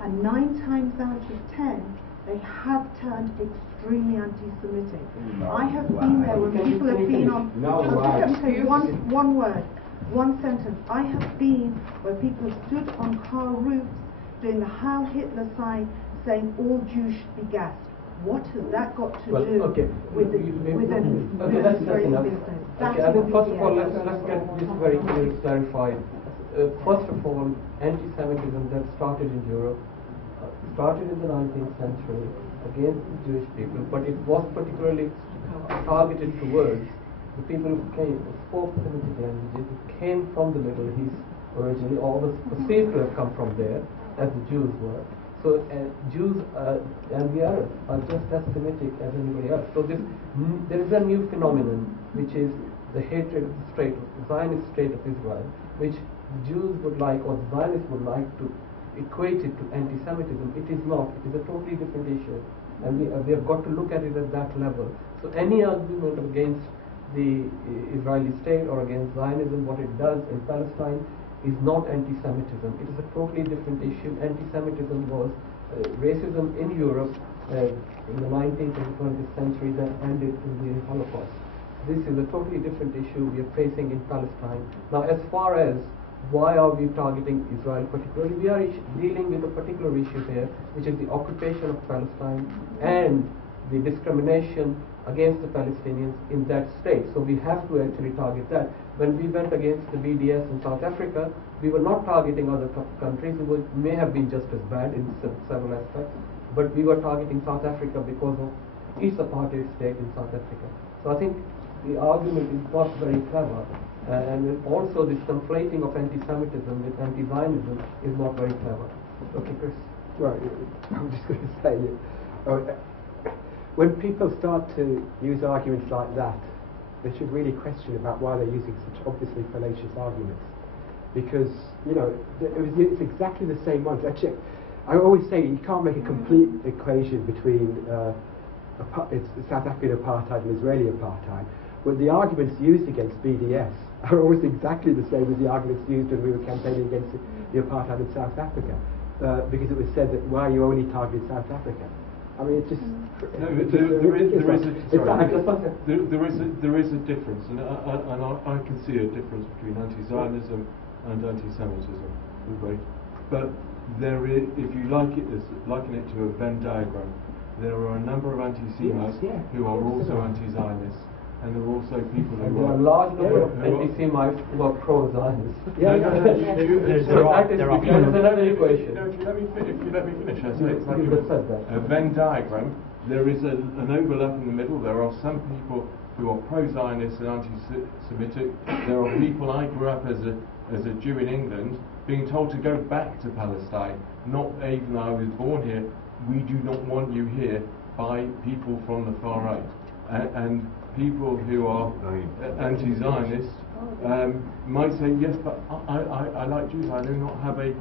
And 9 times out of 10, they have turned extremely anti-Semitic. I have been there when people have been on... Let me say one word. One sentence. I have been where people have stood on car roofs doing the Heil Hitler sign saying all Jews should be gassed. What has that got to do with that's enough. Okay, I think first of all, let's get this very clearly clarified. First of all, anti-Semitism that started in Europe, started in the 19th century against the Jewish people, but it was particularly targeted towards the people who spoke Semitic languages, who came from the Middle East originally, or was perceived to have come from there, as the Jews were. So Jews and the Arabs are just as Semitic as anybody else. So there is a new phenomenon, which is the hatred of the state, the Zionist state of Israel, which Jews would like, or the Zionists would like to equate it to anti-Semitism. It is not. It is a totally different issue. And we have got to look at it at that level. So any argument against the Israeli state or against Zionism, what it does in Palestine, is not anti-Semitism. It is a totally different issue. Anti-Semitism was racism in Europe in the 19th and 20th century that ended in the Holocaust. This is a totally different issue we are facing in Palestine. Now, as far as why are we targeting Israel particularly, we are dealing with a particular issue here, which is the occupation of Palestine and the discrimination against the Palestinians in that state. So we have to actually target that. When we went against the BDS in South Africa, we were not targeting other countries. It may have been just as bad in several aspects, but we were targeting South Africa because of its apartheid state in South Africa. So I think the argument is not very clever And also this conflating of anti-Semitism with anti-Zionism is not very clever. Okay, Chris? Right, I'm just going to say, when people start to use arguments like that, they should really question about why they're using such obviously fallacious arguments. Because, it's exactly the same ones. Actually, I always say you can't make a complete equation between South African apartheid and Israeli apartheid, but the arguments used against BDS are almost exactly the same as the arguments used when we were campaigning against the apartheid in South Africa, because it was said that why you only targeted South Africa. I mean, it's just... There is a difference, and I can see a difference between anti-Zionism and anti-Semitism. Right? But there is, if you liken it to a Venn diagram, there are a number of anti-Semites who are also anti-Zionists, and there are also people who are... a large number of anti-Semites who are pro-Zionists. There's another equation. If you let me finish, I say it's like a Venn diagram. There is an overlap in the middle. There are some people who are pro-Zionist and anti-Semitic. There are people, I grew up as a Jew in England, being told to go back to Palestine, not even though I was born here. We do not want you here by people from the far right. And people who are anti-Zionist might say, yes, but I like Jews, I do not have a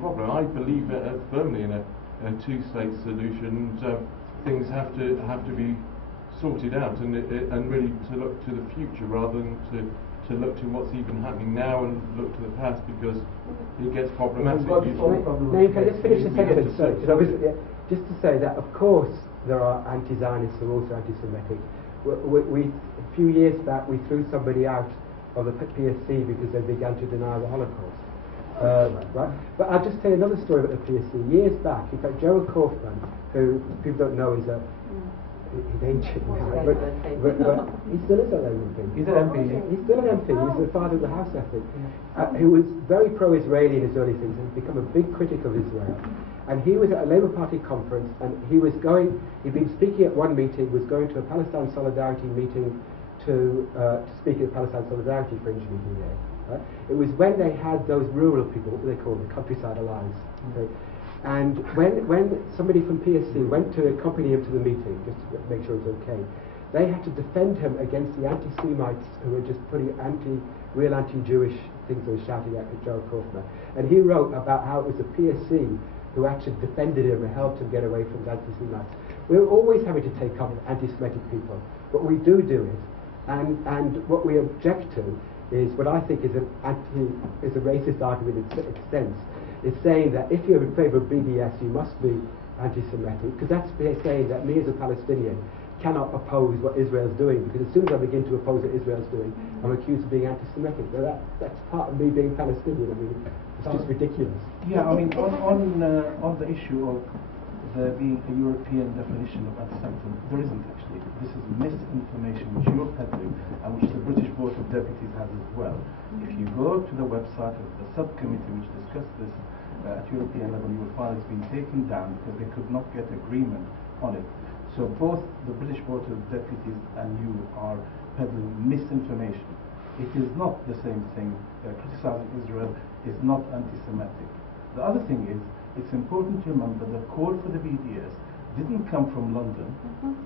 problem. I believe firmly in a two-state solution. Things have to be sorted out, and really to look to the future rather than to look to what's even happening now and look to the past, because it gets problematic. Now you can just finish the sentence. Just to say that, of course, there are anti-Zionists and also anti-Semitic. A few years back, we threw somebody out of the PSC because they began to deny the Holocaust. Right? But I'll just tell you another story about the PSC. Years back, in fact, Gerald Kaufman, who people don't know is he's ancient now, but he still is an MP. He's an MP. He's still an MP. He's the father of the House ethic. He was very pro-Israeli in his early things and become a big critic of Israel. And he was at a Labour Party conference, and he'd been speaking at one meeting, was going to a Palestine Solidarity meeting to speak at a Palestine Solidarity Fringe meeting there. Right? It was when they had those rural people, what they call the Countryside Alliance. Okay? And when somebody from PSC went to accompany him to the meeting, just to make sure it was okay, they had to defend him against the anti-Semites who were just putting real anti-Jewish things they were shouting at Gerald Kaufman. And he wrote about how it was the PSC who actually defended him and helped him get away from the anti-Semites. We're always having to take up anti-Semitic people, but we do it. And what we object to is what I think is a racist argument in its sense. It's saying that if you're in favour of BDS, you must be anti-Semitic, because that's saying that me as a Palestinian cannot oppose what Israel's doing, because as soon as I begin to oppose what Israel's doing, I'm accused of being anti-Semitic. So that's part of me being Palestinian. I mean, it's just ridiculous. Yeah, I mean, on the issue of there being a European definition of anti-Semitism, there isn't actually. This is misinformation which you're peddling and which the British Board of Deputies has as well. If you go to the website of the subcommittee which discussed this at European level, you will find it's been taken down because they could not get agreement on it. So both the British Board of Deputies and you are peddling misinformation. It is not the same thing. Criticizing Israel is not anti-Semitic. The other thing is, it's important to remember the call for the BDS didn't come from London,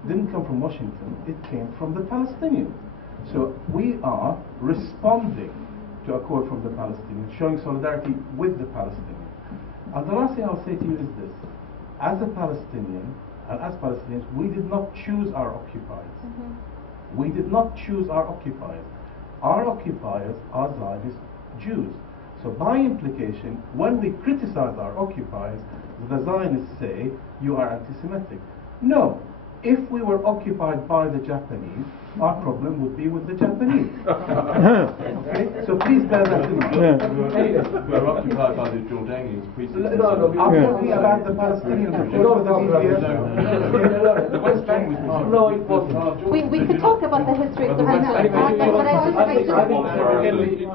didn't come from Washington, it came from the Palestinians. So we are responding to a call from the Palestinians, showing solidarity with the Palestinians. And the last thing I'll say to you is this: as a Palestinian, and as Palestinians, we did not choose our occupiers. We did not choose our occupiers. Our occupiers are Zionist Jews. So by implication, when we criticize our occupiers, the Zionists say, you are anti-Semitic. No. If we were occupied by the Japanese, our problem would be with the Japanese. Okay? So please bear that in mind. We were occupied by the Jordanians. I'm talking about the Palestinians. The West Bank was part of No, it wasn't. We could talk about the history of the West Bank, but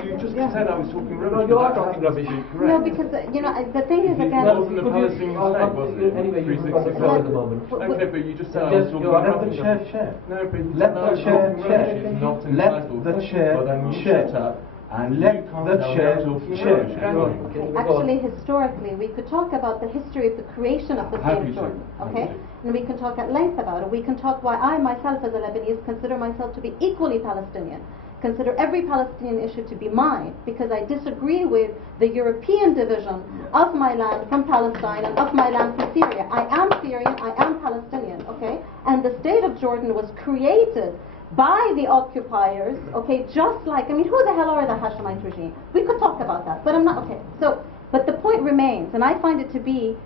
you just just Yeah. said I was talking rubbish. No, you are but that talking happens to rubbish. be correct. No, because the thing is It again. wasn't a Palestinian state, was it? Anyway, you've got the floor at the moment. Okay, but you just said I Yes, was talking you are. Let the rubbish. chair share. No, but Let no, the I'm chair talking share. rubbish. It's not Let entitled. the chair But then you share. shut up and Let you can't the tell me chair I'm talking share. rubbish. Okay, we go on. Actually, historically, we could talk about the history of the creation of the state Happy of to. Jordan, Happy okay? to. And we can talk at length about it. We can talk why I myself, as a Lebanese, consider myself to be equally Palestinian. Consider every Palestinian issue to be mine, because I disagree with the European division of my land from Palestine and of my land from Syria. I am Syrian, I am Palestinian, okay? And the state of Jordan was created by the occupiers, okay, just like, I mean, who the hell are the Hashemite regime? We could talk about that, but I'm not, okay. So, but the point remains, and I find it to be,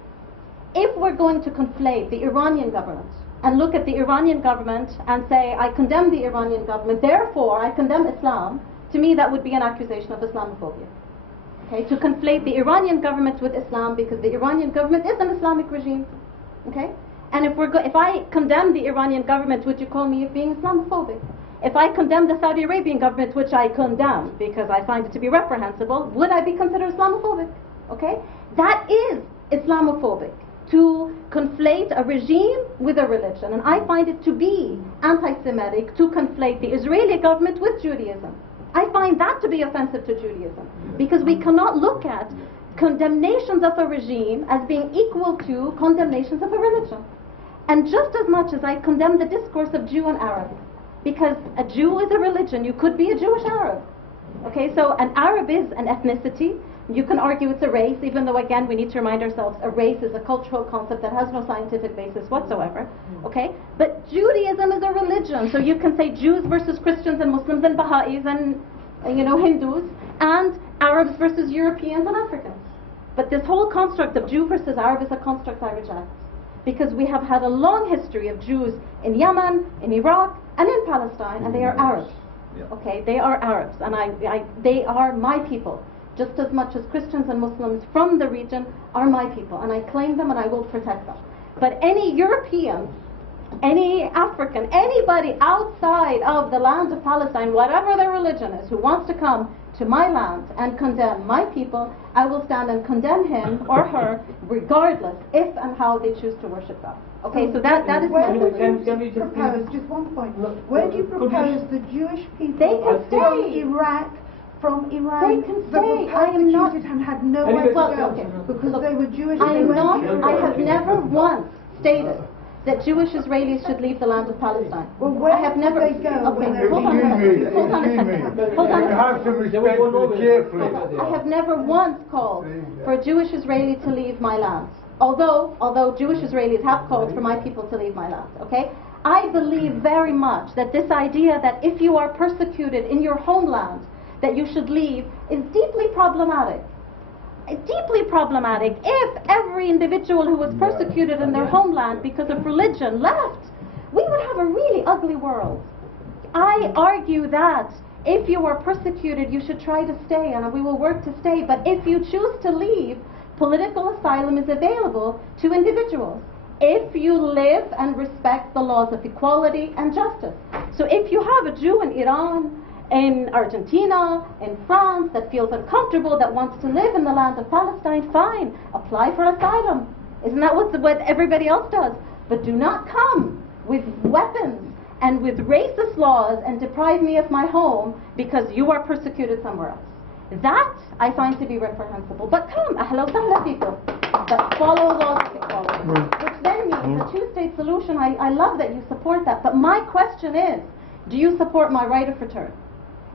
if we're going to conflate the Iranian government and look at the Iranian government and say, I condemn the Iranian government, therefore I condemn Islam, to me that would be an accusation of Islamophobia. Okay, to conflate the Iranian government with Islam, because the Iranian government is an Islamic regime. Okay? And if I condemn the Iranian government, would you call me being Islamophobic? If I condemn the Saudi Arabian government, which I condemn because I find it to be reprehensible, would I be considered Islamophobic? Okay? That is Islamophobic, to conflate a regime with a religion. And I find it to be anti-Semitic to conflate the Israeli government with Judaism. I find that to be offensive to Judaism, because we cannot look at condemnations of a regime as being equal to condemnations of a religion. And just as much as I condemn the discourse of Jew and Arab, because a Jew is a religion, you could be a Jewish Arab. Okay, so an Arab is an ethnicity. You can argue it's a race, even though, again, we need to remind ourselves a race is a cultural concept that has no scientific basis whatsoever. Okay, but Judaism is a religion, so you can say Jews versus Christians and Muslims and Baha'is and Hindus, and Arabs versus Europeans and Africans. But this whole construct of Jew versus Arab is a construct I reject, because we have had a long history of Jews in Yemen, in Iraq, and in Palestine, and they are Arabs. Okay, they are Arabs, and they are my people, just as much as Christians and Muslims from the region are my people, and I claim them and I will protect them. But any European, any African, anybody outside of the land of Palestine, whatever their religion is, who wants to come to my land and condemn my people, I will stand and condemn him or her, regardless if and how they choose to worship God. Okay, so that is where my do point. you propose, just one point, Look, where do you could you propose just- the Jewish people They can from stay. Iraq, from Iran, They can that stay. were I am not- persecuted and had nowhere Anyway, to well, go okay. because Look, they were Jewish? I they am went not, to I Iraq. have never once stated that Jewish Israelis should leave the land of Palestine. Well, where I have never. would they go Okay, when they're hold on a second. Hold on a Excuse me. second. Hold on a You second. have some respect for the chair, please. I have never once called for a Jewish Israeli to leave my land. Although Jewish Israelis have called for my people to leave my land. Okay, I believe very much that this idea that if you are persecuted in your homeland, that you should leave, is deeply problematic. Deeply problematic. If every individual who was persecuted in their homeland because of religion left, we would have a really ugly world. I argue that if you are persecuted, you should try to stay, and we will work to stay. But if you choose to leave, political asylum is available to individuals if you live and respect the laws of equality and justice. So if you have a Jew in Iran, in Argentina, in France, that feels uncomfortable, that wants to live in the land of Palestine, fine, apply for asylum. Isn't that what everybody else does? But do not come with weapons and with racist laws and deprive me of my home because you are persecuted somewhere else. That I find to be reprehensible. But come, ahla wa sahla people, but follow laws of equality. Which then means a two-state solution. I love that you support that. But my question is, do you support my right of return?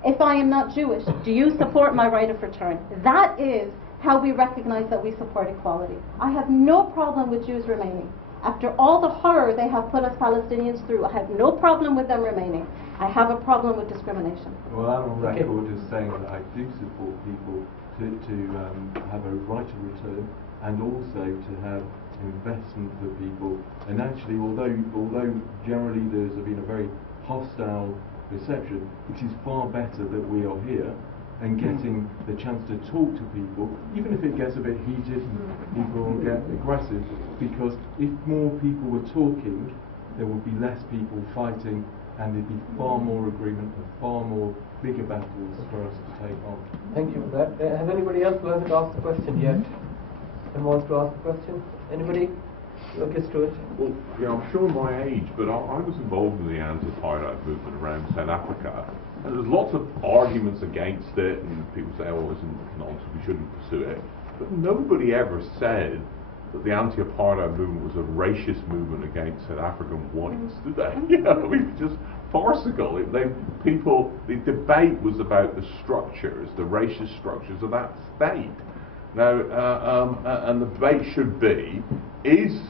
If I am not Jewish, do you support my right of return? That is how we recognize that we support equality. I have no problem with Jews remaining. After all the horror they have put us Palestinians through, I have no problem with them remaining. I have a problem with discrimination. Well, I'm on record as saying that I do support people to have a right of return, and also to have investment for people. And actually, although generally there's been a very hostile reception, it is far better that we are here and getting the chance to talk to people, even if it gets a bit heated and people get aggressive, because if more people were talking, there would be less people fighting and there'd be far more agreement and far more bigger battles for us to take on. Thank you for that. Has anybody else wanted to ask a question yet? And wants to ask a question? Anybody? Okay, Stuart. Well, yeah, I'm showing my age, but I was involved in the anti-apartheid movement around South Africa, and there's lots of arguments against it, and people say, oh, it's nonsense, we shouldn't pursue it. But nobody ever said that the anti-apartheid movement was a racist movement against South African whites, did they? You know, I mean, just farcical. The debate was about the structures, the racist structures of that state. Now, and the debate should be, is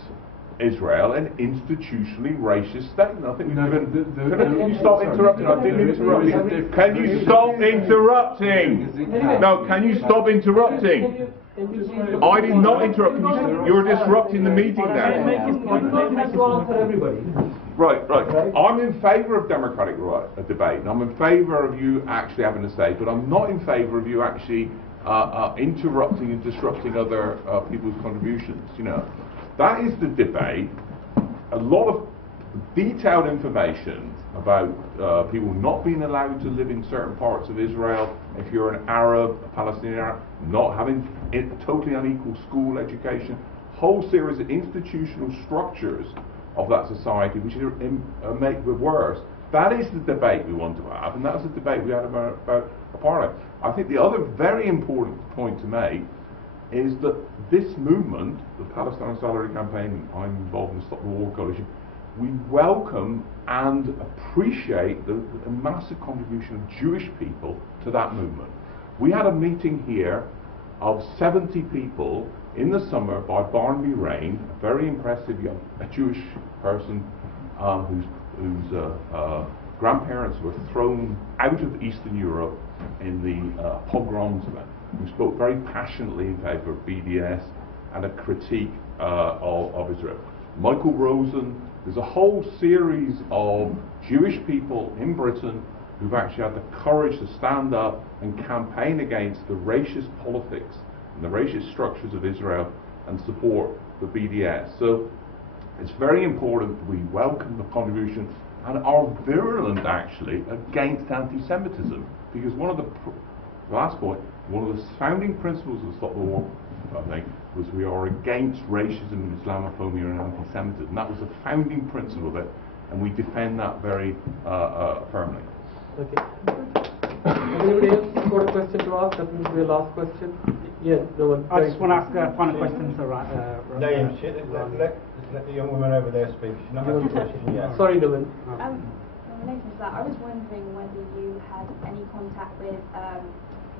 Israel an institutionally racist state? And I think can you stop interrupting? I didn't interrupt you. Can you stop interrupting? No, can you stop interrupting? I did not interrupt. You're disrupting the meeting now. Right. I'm in favour of democratic debate, and I'm in favour of you actually having a say, but I'm not in favour of you actually interrupting and disrupting other people's contributions. You know, that is the debate. A lot of detailed information about people not being allowed to live in certain parts of Israel, if you're an Arab, a Palestinian Arab, not having totally unequal school education, whole series of institutional structures of that society which make it worse. That is the debate we want to have, and that's the debate we had about apartheid. I think the other very important point to make is that this movement, the Palestine Solidarity Campaign, I'm involved in the Stop the War Coalition, we welcome and appreciate the massive contribution of Jewish people to that movement. We had a meeting here of 70 people in the summer by Barnaby Rain, a very impressive a Jewish person whose grandparents were thrown out of Eastern Europe in the pogroms, who spoke very passionately in favour of BDS and a critique of Israel. Michael Rosen. There's a whole series of Jewish people in Britain who've actually had the courage to stand up and campaign against the racist politics and the racist structures of Israel and support the BDS. So it's very important that we welcome the contribution and are virulent actually against anti-Semitism, because one of the founding principles of Stop the War, I think, was we are against racism and Islamophobia and anti-Semitism. That was the founding principle of it, and we defend that very firmly. Okay. Anybody else got a question to ask? That will be the last question. Yes, the one. I just want to ask a final question to let the young woman over there speak. She's not asking a question yet. Sorry, Dylan. In relation to that, I was wondering whether you had any contact with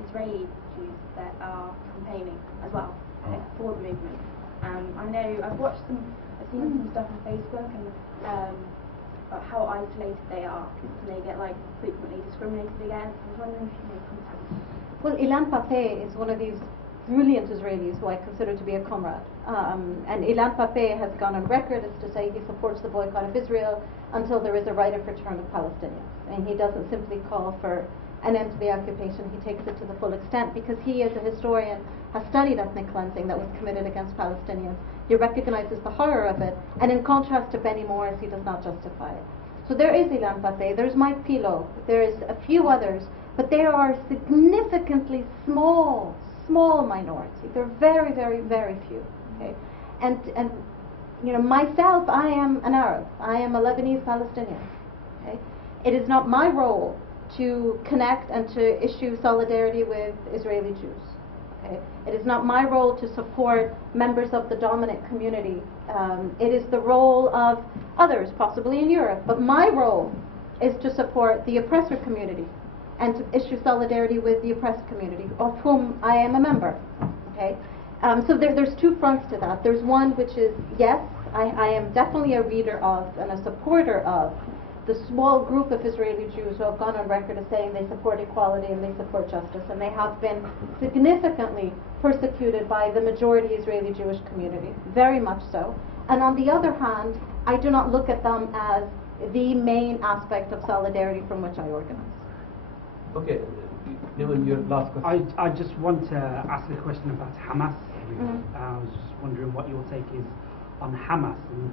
Israeli Jews that are campaigning as well for the movement. I know I've seen some stuff on Facebook and about how isolated they are, and they get frequently discriminated against. I was wondering if you made contact. Well, Ilan Pappé is one of these brilliant Israelis who I consider to be a comrade. And Ilan Pappé has gone on record as to say he supports the boycott of Israel until there is a right of return of Palestinians. And he doesn't simply call for an end to the occupation, he takes it to the full extent, because he, as a historian, has studied ethnic cleansing that was committed against Palestinians. He recognizes the horror of it, and in contrast to Benny Morris, he does not justify it. So there is Ilan Pappé, there's Mike Pilo, there's a few others, but they are significantly small minority. They're very, very, very few. Okay, and you know, myself, I am an Arab. I am a Lebanese Palestinian. Okay, it is not my role to connect and to issue solidarity with Israeli Jews. Okay, it is not my role to support members of the dominant community. It is the role of others, possibly in Europe. But my role is to support the oppressor community and to issue solidarity with the oppressed community, of whom I am a member. Okay, so there's two fronts to that. There's one which is, yes, I am definitely a reader of and a supporter of the small group of Israeli Jews who have gone on record as saying they support equality and they support justice, and they have been significantly persecuted by the majority Israeli Jewish community, very much so. And on the other hand, I do not look at them as the main aspect of solidarity from which I organize. Okay, Niman, your last question. I just want to ask a question about Hamas. I was just wondering what your take is on Hamas and